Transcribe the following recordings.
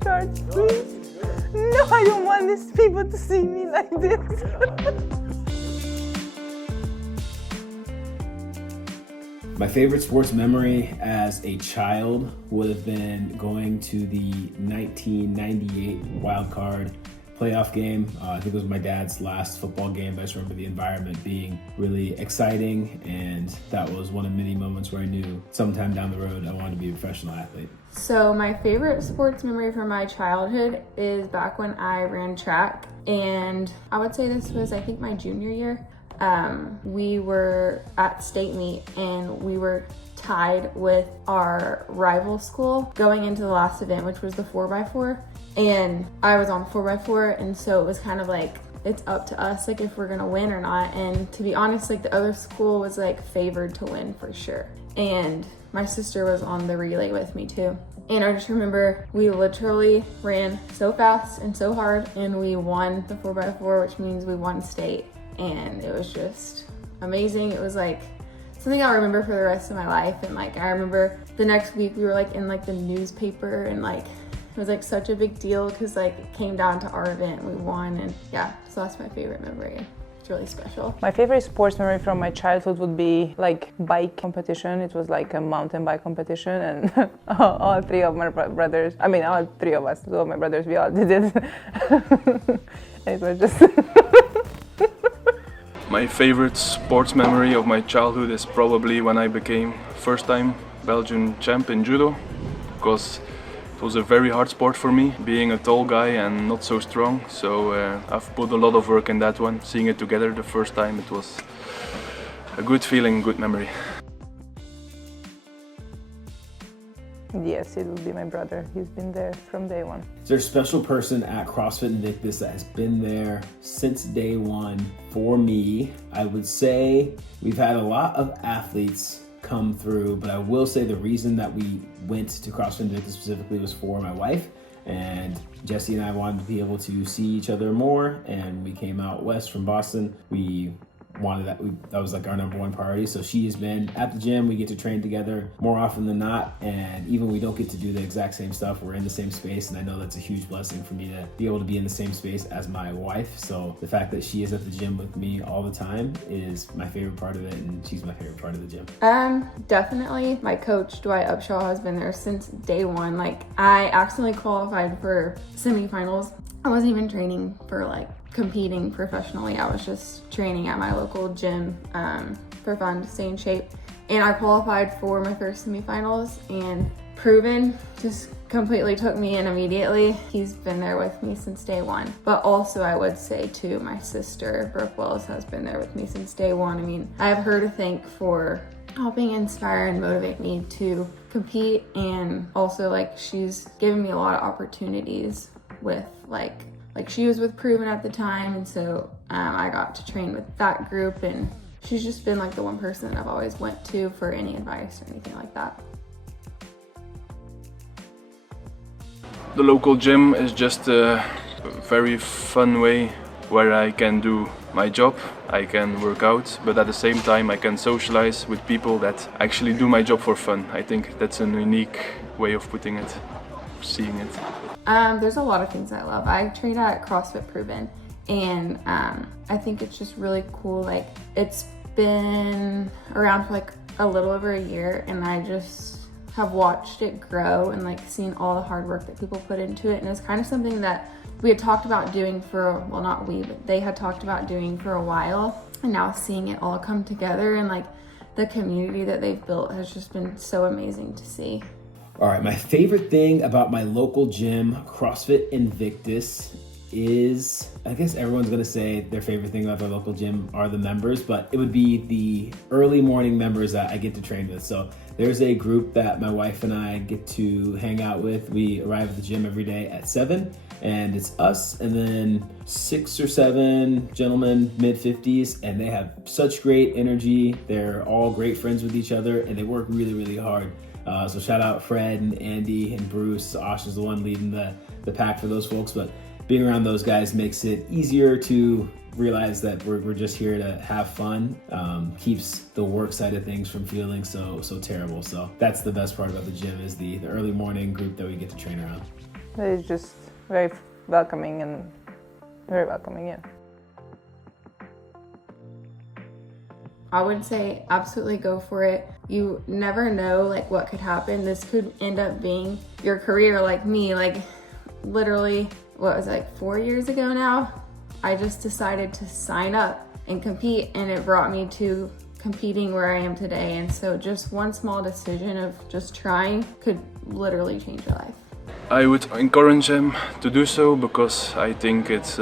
starts, please. No, I don't want these people to see me like this. My favorite sports memory as a child would have been going to the 1998 wild card playoff game. I think it was my dad's last football game, but I just remember the environment being really exciting, and that was one of many moments where I knew sometime down the road I wanted to be a professional athlete. So my favorite sports memory from my childhood is back when I ran track, and I would say this was, I think, my junior year. We were at state meet and we were tied with our rival school going into the last event, which was the 4x4. And I was on the 4x4, and so it was kind of like, it's up to us, like, if we're gonna win or not. And to be honest, like, the other school was like favored to win for sure. And my sister was on the relay with me too. And I just remember we literally ran so fast and so hard, and we won the 4x4, which means we won state. And it was just amazing. It was like something I'll remember for the rest of my life. And like, I remember the next week we were like in like the newspaper, and like it was like such a big deal because like it came down to our event and we won. And yeah, so that's my favorite memory. It's really special. My favorite sports memory from my childhood would be like bike competition. It was like a mountain bike competition, and all three of my brothers, I mean all three of us, two of my brothers, we all did it. And it was just My favorite sports memory of my childhood is probably when I became first time Belgian champ in judo, because it was a very hard sport for me, being a tall guy and not so strong. So I've put a lot of work in that one. Seeing it together the first time, it was a good feeling, good memory. Yes, it will be my brother. He's been there from day one. Is there a special person at CrossFit Invictus that has been there since day one? For me, I would say we've had a lot of athletes come through, but I will say the reason that we went to CrossFit Invictus specifically was for my wife. And Jesse and I wanted to be able to see each other more, and we came out west from Boston. We wanted that was like our number one priority. So she has been at the gym. We get to train together more often than not, and even we don't get to do the exact same stuff, we're in the same space, and I know that's a huge blessing for me to be able to be in the same space as my wife. So the fact that she is at the gym with me all the time is my favorite part of it, and she's my favorite part of the gym. Definitely my coach Dwight Upshaw has been there since day one. Like, I accidentally qualified for semifinals. I wasn't even training for like competing professionally. I was just training at my local gym for fun, to stay in shape. And I qualified for my first semifinals, and Proven just completely took me in immediately. He's been there with me since day one. But also I would say too, my sister Brooke Wells has been there with me since day one. I mean, I have her to thank for helping inspire and motivate me to compete, and also like she's given me a lot of opportunities with like she was with Proven at the time, and so I got to train with that group, and she's just been like the one person that I've always went to for any advice or anything like that. The local gym is just a very fun way where I can do my job, I can work out, but at the same time I can socialize with people that actually do my job for fun. I think that's a unique way of putting it, seeing it. There's a lot of things I love. I train at CrossFit Proven, and I think it's just really cool. Like, it's been around for like a little over a year, and I just have watched it grow and like seen all the hard work that people put into it. And it's kind of something that we had talked about doing for, well, not we, but they had talked about doing for a while. And now seeing it all come together, and like the community that they've built has just been so amazing to see. All right, my favorite thing about my local gym, CrossFit Invictus, is, I guess everyone's gonna say their favorite thing about their local gym are the members, but it would be the early morning members that I get to train with. So there's a group that my wife and I get to hang out with. We arrive at the gym every day at 7, and it's us and then 6 or 7 gentlemen, mid-50s, and they have such great energy. They're all great friends with each other, and they work really, really hard. So shout out Fred and Andy and Bruce. Osh is the one leading the pack for those folks, but being around those guys makes it easier to realize that we're just here to have fun. Keeps the work side of things from feeling so terrible. So that's the best part about the gym, is the early morning group that we get to train around. It's just very welcoming and very welcoming, yeah. I would say absolutely go for it. You never know like what could happen. This could end up being your career like me. Like literally, what was it, like 4 years ago now? I just decided to sign up and compete, and it brought me to competing where I am today. And so just one small decision of just trying could literally change your life. I would encourage him to do so because I think it's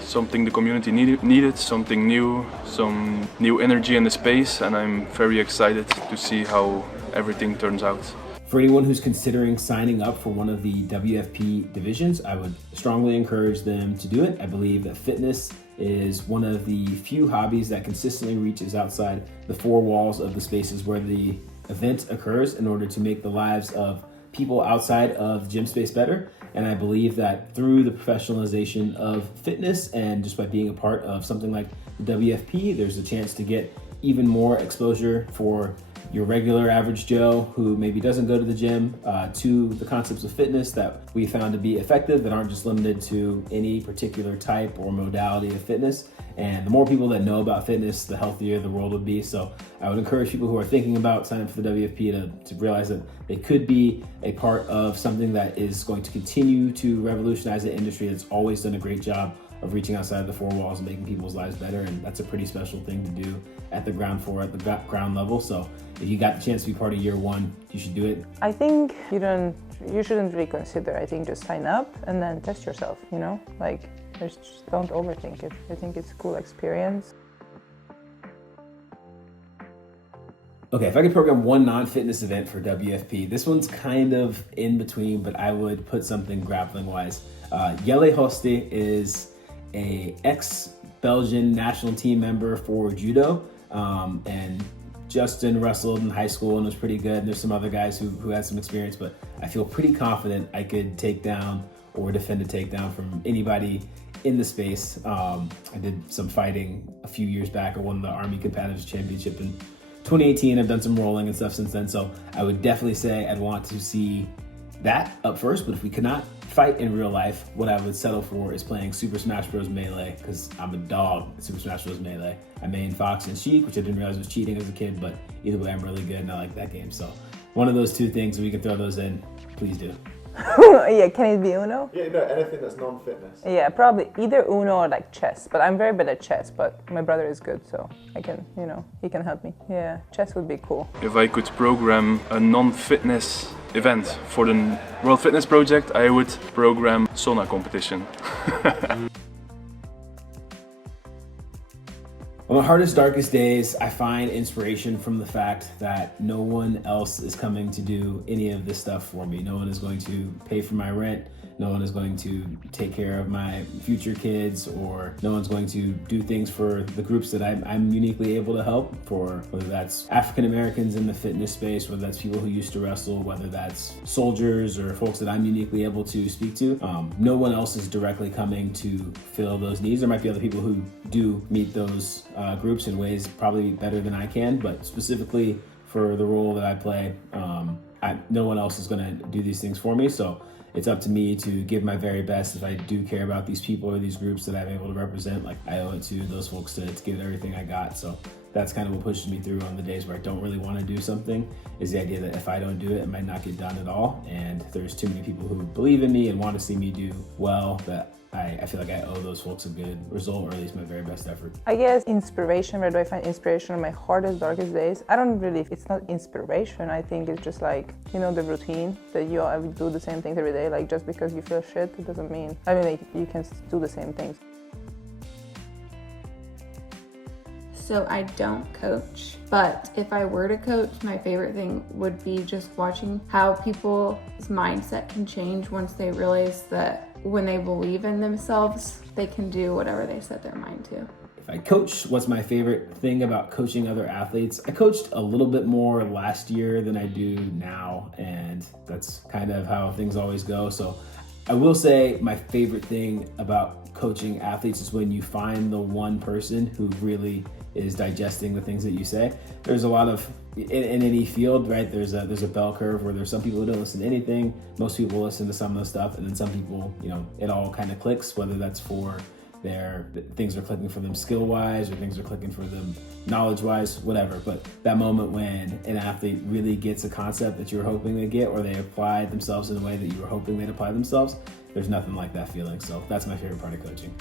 something the community needed, something new, some new energy in the space, and I'm very excited to see how everything turns out. For anyone who's considering signing up for one of the WFP divisions, I would strongly encourage them to do it. I believe that fitness is one of the few hobbies that consistently reaches outside the four walls of the spaces where the event occurs in order to make the lives of people outside of the gym space better. And I believe that through the professionalization of fitness and just by being a part of something like the WFP, there's a chance to get even more exposure for your regular average Joe who maybe doesn't go to the gym to the concepts of fitness that we found to be effective, that aren't just limited to any particular type or modality of fitness. And the more people that know about fitness, the healthier the world would be. So I would encourage people who are thinking about signing up for the WFP to realize that they could be a part of something that is going to continue to revolutionize the industry that's always done a great job of reaching outside of the four walls and making people's lives better. And that's a pretty special thing to do at the ground floor, at the ground level. So if you got the chance to be part of year one, you should do it. I think you shouldn't reconsider. I think just sign up and then test yourself, you know? Like, just don't overthink it. I think it's a cool experience. Okay, if I could program one non-fitness event for WFP, this one's kind of in between, but I would put something grappling-wise. Jelle Hoste is a ex-Belgian national team member for judo, and Justin wrestled in high school and was pretty good. And there's some other guys who had some experience, but I feel pretty confident I could take down or defend a takedown from anybody in the space. I did some fighting a few years back. I won the Army Competitive Championship in 2018. I've done some rolling and stuff since then. So I would definitely say I'd want to see that up first. But if we could not fight in real life, what I would settle for is playing Super Smash Bros. Melee, because I'm a dog at Super Smash Bros. Melee. I main Fox and Sheik, which I didn't realize was cheating as a kid, but either way, I'm really good and I like that game. So one of those two things, if we can throw those in, please do. Yeah, can it be Uno? Yeah, no, anything that's non-fitness. Yeah, probably either Uno or like chess. But I'm very bad at chess, but my brother is good, so I can, he can help me. Yeah, chess would be cool. If I could program a non-fitness event for the World Fitness Project, I would program sauna competition. On my hardest, darkest days, I find inspiration from the fact that no one else is coming to do any of this stuff for me. No one is going to pay for my rent. No one is going to take care of my future kids, or no one's going to do things for the groups that I'm uniquely able to help, for whether that's African Americans in the fitness space, whether that's people who used to wrestle, whether that's soldiers or folks that I'm uniquely able to speak to. No one else is directly coming to fill those needs. There might be other people who do meet those groups in ways probably better than I can, but specifically for the role that I play, no one else is going to do these things for me. So it's up to me to give my very best. If I do care about these people or these groups that I'm able to represent, like I owe it to those folks to give everything I got. So that's kind of what pushes me through on the days where I don't really want to do something, is the idea that if I don't do it, it might not get done at all. And there's too many people who believe in me and want to see me do well, that I feel like I owe those folks a good result, or at least my very best effort. I guess inspiration, where do I find inspiration on my hardest, darkest days? I don't really, it's not inspiration. I think it's just like, the routine that you do the same things every day. Like, just because you feel shit, it doesn't mean, like, you can do the same things. So I don't coach, but if I were to coach, my favorite thing would be just watching how people's mindset can change once they realize that when they believe in themselves, they can do whatever they set their mind to. If I coach, what's my favorite thing about coaching other athletes? I coached a little bit more last year than I do now, and that's kind of how things always go. So I will say my favorite thing about coaching athletes is when you find the one person who really is digesting the things that you say. There's a lot of, in any field, right? There's a bell curve where there's some people who don't listen to anything. Most people listen to some of the stuff, and then some people, it all kind of clicks, whether that's for things are clicking for them skill-wise or things are clicking for them knowledge-wise, whatever. But that moment when an athlete really gets a concept that you were hoping they get, or they apply themselves in a way that you were hoping they'd apply themselves, there's nothing like that feeling. So that's my favorite part of coaching.